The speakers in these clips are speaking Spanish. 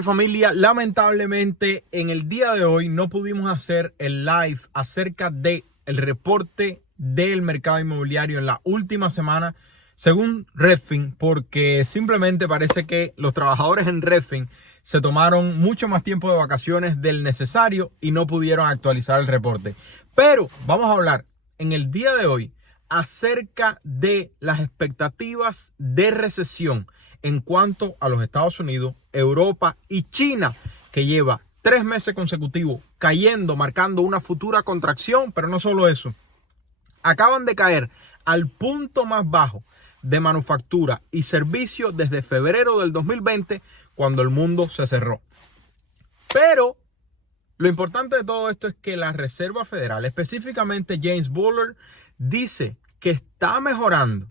Familia, lamentablemente en el día de hoy no pudimos hacer el live acerca del reporte del mercado inmobiliario en la última semana según Redfin, porque simplemente parece que los trabajadores en Redfin se tomaron mucho más tiempo de vacaciones del necesario y no pudieron actualizar el reporte. Pero vamos a hablar en el día de hoy acerca de las expectativas de recesión en cuanto a los Estados Unidos, Europa y China, que lleva 3 meses consecutivos cayendo, marcando una futura contracción. Pero no solo eso, acaban de caer al punto más bajo de manufactura y servicios desde febrero del 2020, cuando el mundo se cerró. Pero lo importante de todo esto es que la Reserva Federal, específicamente James Bullard, dice que está mejorando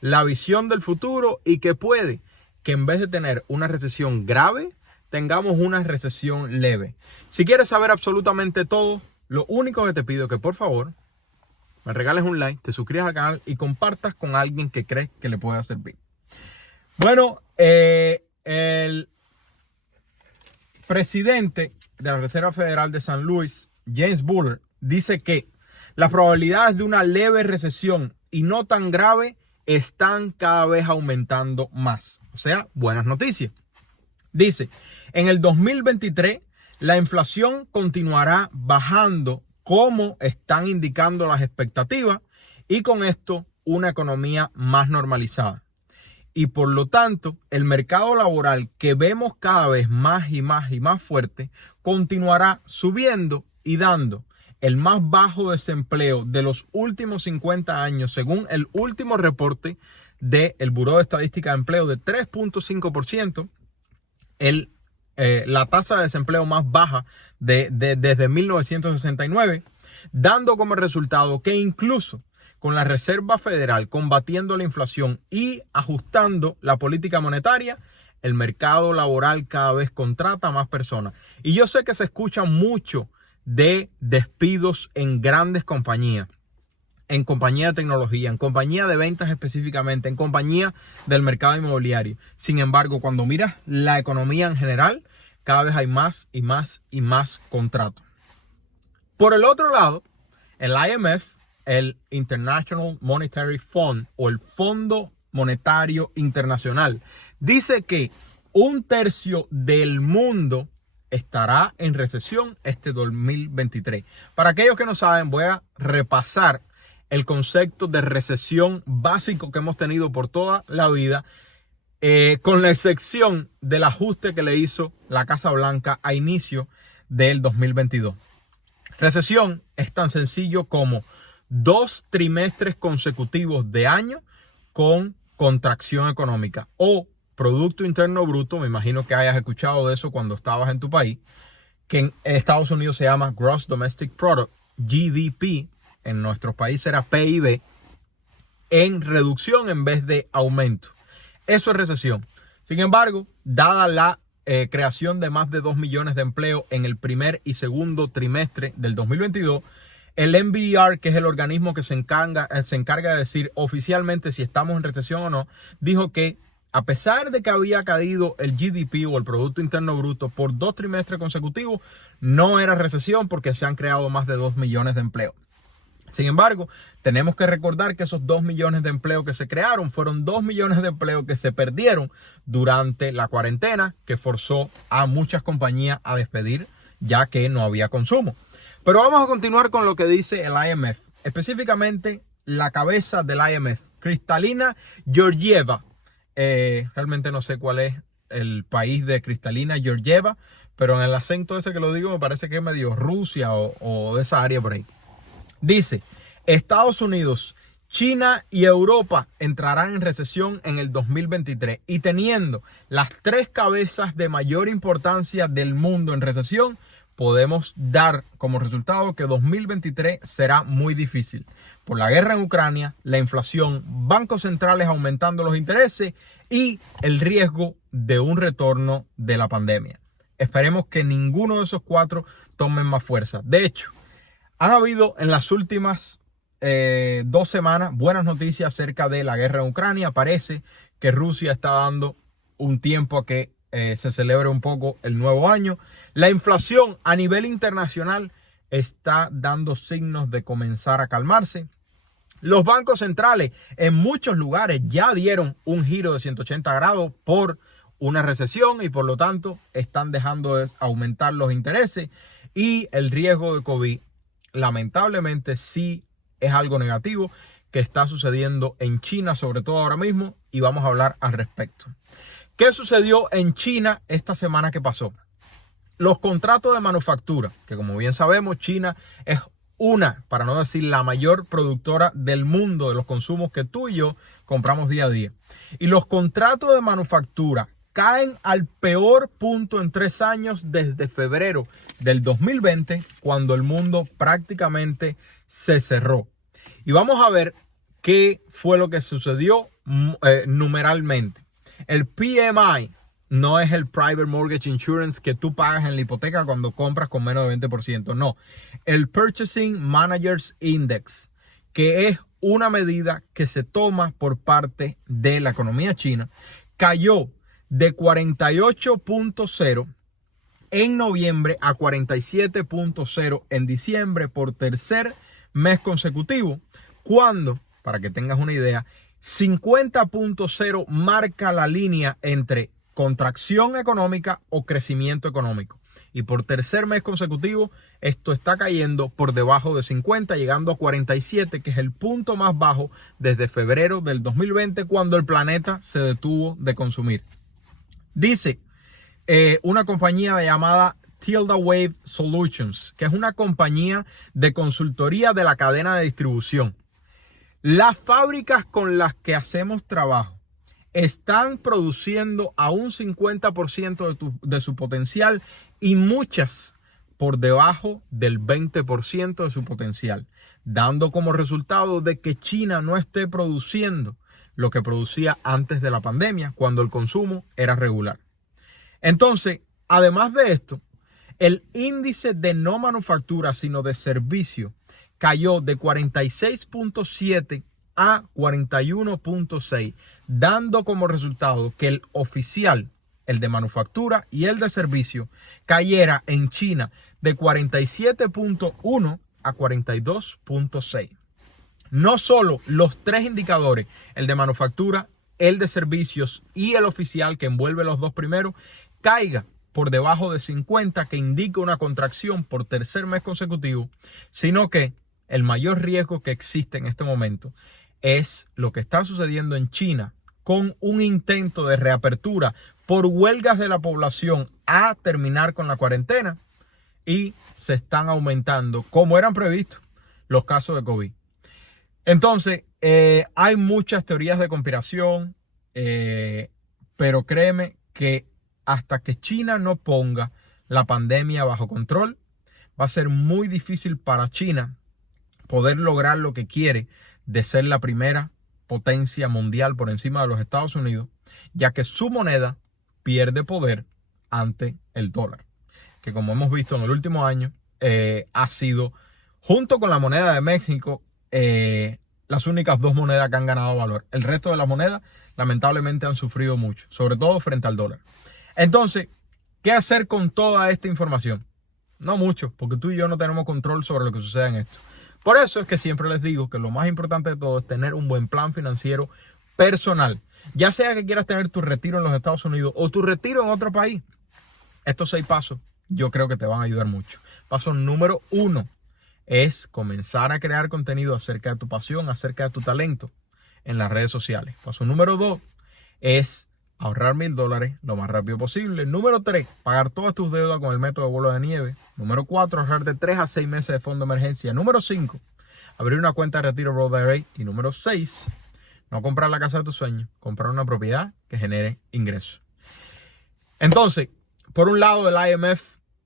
la visión del futuro y que puede que en vez de tener una recesión grave, tengamos una recesión leve. Si quieres saber absolutamente todo, lo único que te pido es que por favor me regales un like, te suscribas al canal y compartas con alguien que crees que le pueda servir. Bueno, el presidente de la Reserva Federal de San Luis, James Bullard, dice que las probabilidades de una leve recesión y no tan grave están cada vez aumentando más. O sea, buenas noticias. Dice, en el 2023 la inflación continuará bajando como están indicando las expectativas y con esto una economía más normalizada. Y por lo tanto, el mercado laboral que vemos cada vez más y más fuerte continuará subiendo y dando el más bajo desempleo de los últimos 50 años, según el último reporte del Buró de Estadística de Empleo, de 3.5%, la tasa de desempleo más baja desde 1969, dando como resultado que incluso con la Reserva Federal combatiendo la inflación y ajustando la política monetaria, el mercado laboral cada vez contrata a más personas. Y yo sé que se escucha mucho de despidos en grandes compañías, en compañía de tecnología, en compañía de ventas específicamente, en compañía del mercado inmobiliario. Sin embargo, cuando miras la economía en general, cada vez hay más y más contratos. Por el otro lado, el IMF, el International Monetary Fund o el Fondo Monetario Internacional, dice que 1/3 del mundo estará en recesión este 2023. Para aquellos que no saben, voy a repasar el concepto de recesión básico que hemos tenido por toda la vida, con la excepción del ajuste que le hizo la Casa Blanca a inicio del 2022. Recesión es tan sencillo como 2 trimestres consecutivos de año con contracción económica o Producto Interno Bruto. Me imagino que hayas escuchado de eso cuando estabas en tu país, que en Estados Unidos se llama Gross Domestic Product, GDP, en nuestro país era PIB, en reducción en vez de aumento. Eso es recesión. Sin embargo, dada la creación de más de 2 millones de empleos en el primer y segundo trimestre del 2022, el NBER, que es el organismo que se encarga de decir oficialmente si estamos en recesión o no, dijo que a pesar de que había caído el GDP o el Producto Interno Bruto por 2 trimestres consecutivos, no era recesión porque se han creado más de 2 millones de empleos. Sin embargo, tenemos que recordar que esos 2 millones de empleos que se crearon fueron 2 millones de empleos que se perdieron durante la cuarentena, que forzó a muchas compañías a despedir ya que no había consumo. Pero vamos a continuar con lo que dice el IMF, específicamente la cabeza del IMF, Kristalina Georgieva. Realmente no sé cuál es el país de Kristalina Georgieva, pero en el acento ese que lo digo me parece que es medio Rusia o de esa área por ahí. Dice, Estados Unidos, China y Europa entrarán en recesión en el 2023 y teniendo las 3 cabezas de mayor importancia del mundo en recesión, podemos dar como resultado que 2023 será muy difícil. Por la guerra en Ucrania, la inflación, bancos centrales aumentando los intereses y el riesgo de un retorno de la pandemia. Esperemos que ninguno de esos 4 tomen más fuerza. De hecho, han habido en las últimas 2 semanas buenas noticias acerca de la guerra en Ucrania. Parece que Rusia está dando un tiempo a que se celebre un poco el nuevo año. La inflación a nivel internacional está dando signos de comenzar a calmarse. Los bancos centrales en muchos lugares ya dieron un giro de 180 grados por una recesión y por lo tanto están dejando de aumentar los intereses, y el riesgo de COVID lamentablemente sí es algo negativo que está sucediendo en China, sobre todo ahora mismo, y vamos a hablar al respecto. ¿Qué sucedió en China esta semana que pasó? Los contratos de manufactura, que como bien sabemos, China es una, para no decir la mayor productora del mundo de los consumos que tú y yo compramos día a día. Y los contratos de manufactura caen al peor punto en 3 años desde febrero del 2020, cuando el mundo prácticamente se cerró. Y vamos a ver qué fue lo que sucedió numeralmente. El PMI no es el Private Mortgage Insurance que tú pagas en la hipoteca cuando compras con menos de 20%. No, el Purchasing Managers Index, que es una medida que se toma por parte de la economía china, cayó de 48.0 en noviembre a 47.0 en diciembre por tercer mes consecutivo, cuando, para que tengas una idea, 50.0 marca la línea entre contracción económica o crecimiento económico. Y por tercer mes consecutivo, esto está cayendo por debajo de 50, llegando a 47, que es el punto más bajo desde febrero del 2020, cuando el planeta se detuvo de consumir. Dice una compañía llamada Tilda Wave Solutions, que es una compañía de consultoría de la cadena de distribución. Las fábricas con las que hacemos trabajo están produciendo a un 50% de su potencial, y muchas por debajo del 20% de su potencial, dando como resultado de que China no esté produciendo lo que producía antes de la pandemia, cuando el consumo era regular. Entonces, además de esto, el índice de no manufactura, sino de servicio, cayó de 46.7 a 41.6, dando como resultado que el oficial, el de manufactura y el de servicio, cayera en China de 47.1 a 42.6. No solo los 3 indicadores, el de manufactura, el de servicios y el oficial, que envuelve los 2 primeros, caiga por debajo de 50, que indica una contracción por tercer mes consecutivo, sino que el mayor riesgo que existe en este momento es lo que está sucediendo en China, con un intento de reapertura por huelgas de la población a terminar con la cuarentena, y se están aumentando, como eran previstos, los casos de COVID. Entonces, hay muchas teorías de conspiración, pero créeme que hasta que China no ponga la pandemia bajo control, va a ser muy difícil para China poder lograr lo que quiere, de ser la primera potencia mundial por encima de los Estados Unidos, ya que su moneda pierde poder ante el dólar, que como hemos visto en el último año, ha sido, junto con la moneda de México, las únicas 2 monedas que han ganado valor. El resto de las monedas lamentablemente han sufrido mucho, sobre todo frente al dólar. Entonces, ¿qué hacer con toda esta información? No mucho, porque tú y yo no tenemos control sobre lo que sucede en esto. Por eso es que siempre les digo que lo más importante de todo es tener un buen plan financiero personal. Ya sea que quieras tener tu retiro en los Estados Unidos o tu retiro en otro país. Estos 6 pasos yo creo que te van a ayudar mucho. Paso número 1 es comenzar a crear contenido acerca de tu pasión, acerca de tu talento en las redes sociales. Paso número 2 es ahorrar $1,000 lo más rápido posible. Número 3, pagar todas tus deudas con el método de bola de nieve. Número 4, ahorrar de 3 a 6 meses de fondo de emergencia. Número 5, abrir una cuenta de retiro Roth IRA. Y número 6, no comprar la casa de tus sueños, comprar una propiedad que genere ingresos. Entonces, por un lado, el IMF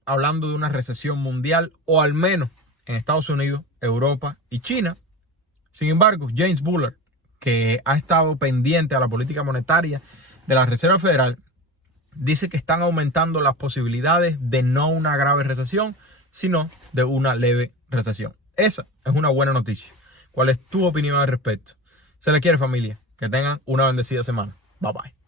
hablando de una recesión mundial, o al menos en Estados Unidos, Europa y China. Sin embargo, James Bullard, que ha estado pendiente a la política monetaria de la Reserva Federal, dice que están aumentando las posibilidades de no una grave recesión, sino de una leve recesión. Esa es una buena noticia. ¿Cuál es tu opinión al respecto? Se les quiere, familia. Que tengan una bendecida semana. Bye bye.